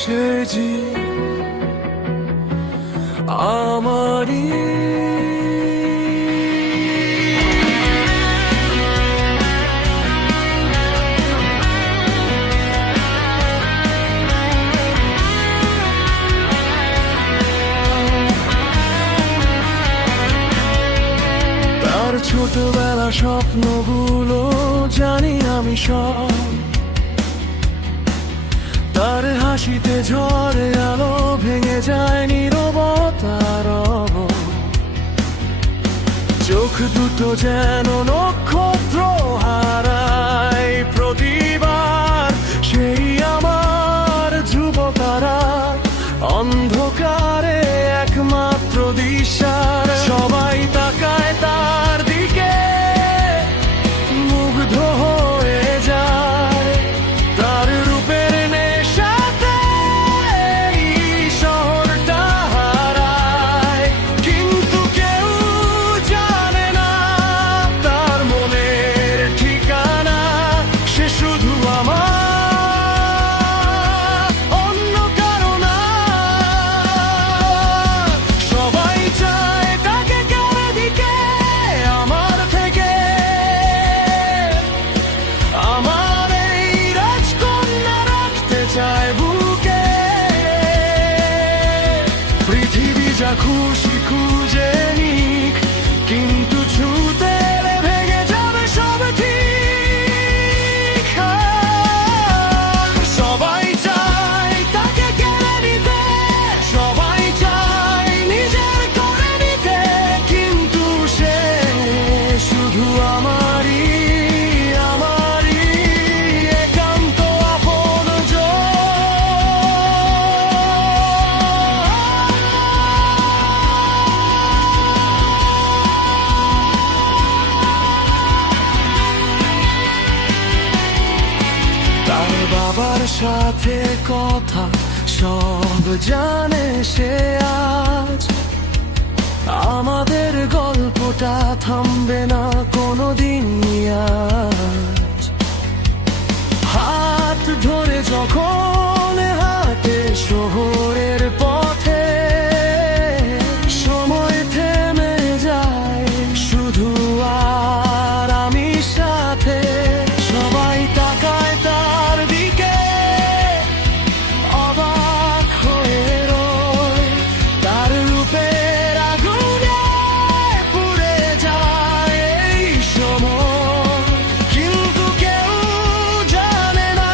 সেজি আমারি তার ছোটবেলা স্বপ্নগুলো জানি আমি সব, তার হাসিতে ঝড়ে আলো ভেঙে যায় নীরবতার রব। চোখ দুটো যেন নক্ষত্র হারায় প্রতিবার, সেই আমার ধ্রুবতারা অন্ধকারে একমাত্র দিশার। সবাই তাকায় তার দিকে মুগ্ধ হয়ে যায়, তার রূপের নেশাতে এই শহরটা হারায়। কিন্তু কেউ জানে না তার মনের ঠিকানা, সে শুধু আমার, অন্য কারো না। সবাই চায় তাকে কারো দিকে আমার থেকে, আমার এই রাজকন্যা রাখতে চায় বুকে। পৃথিবী যা খুশি খুঁজে নিক, কিন্তু ছুঁতে এলে ভেঙে যাবে সব ঠিক। সবাই চায় তাকে কেড়ে নিতে, সবাই চায় নিজের করে নিতে, কিন্তু সে শুধু আমারই, আমারই একান্ত আপনজন। তার বাবার সাথে কথা সব জানে সে আজ, আমাদের গল্পটা থামবে না কোনোদিন আজ। হাত ধরে যখন হাঁটে শহরের পথে, সময় থেমে যায় শুধু আর আমি সাথে। সবাই তাকায় তার দিকে অবাক হয়ে রয়, তার রূপের আগুনে পুড়ে যায় এই সময়। কিন্তু কেউ জানে না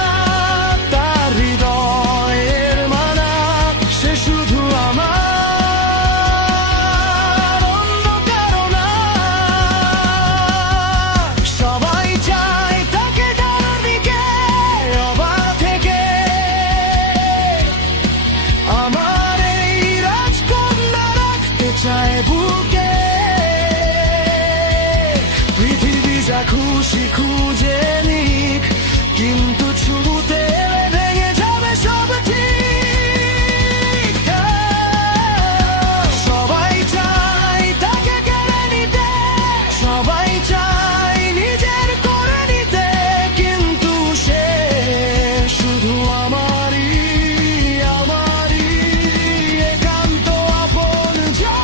তার হৃদয়ের মানা, সে শুধু আমার, অন্য কারো না। সবাই চায় তাকে কারো দিকে অবাক থেকে, আমার এই রাজকন্যা রাখতে চায় বুকে। পৃথিবী যা খুশি খুঁজে নিক, কিন্তু ছুঁতে এলে ভেঙে যাবে সব ঠিক। সবাই চায় তাকে কেড়ে নিতে, সবাই চায় নিজের করে নিতে, কিন্তু সে শুধু আমারই, আমারই একান্ত আপনজন।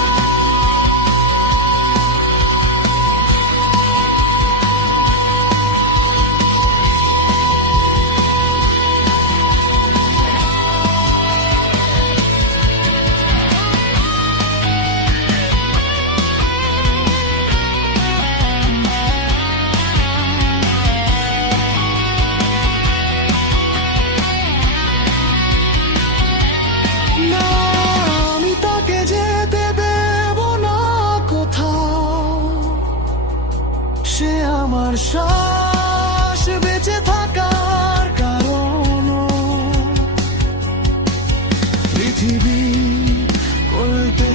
না, আমি তাকে যেতে দেব না কোথাও, সে আমার শ্বাস বেঁচে থাকার কারণ। পৃথিবী বলতে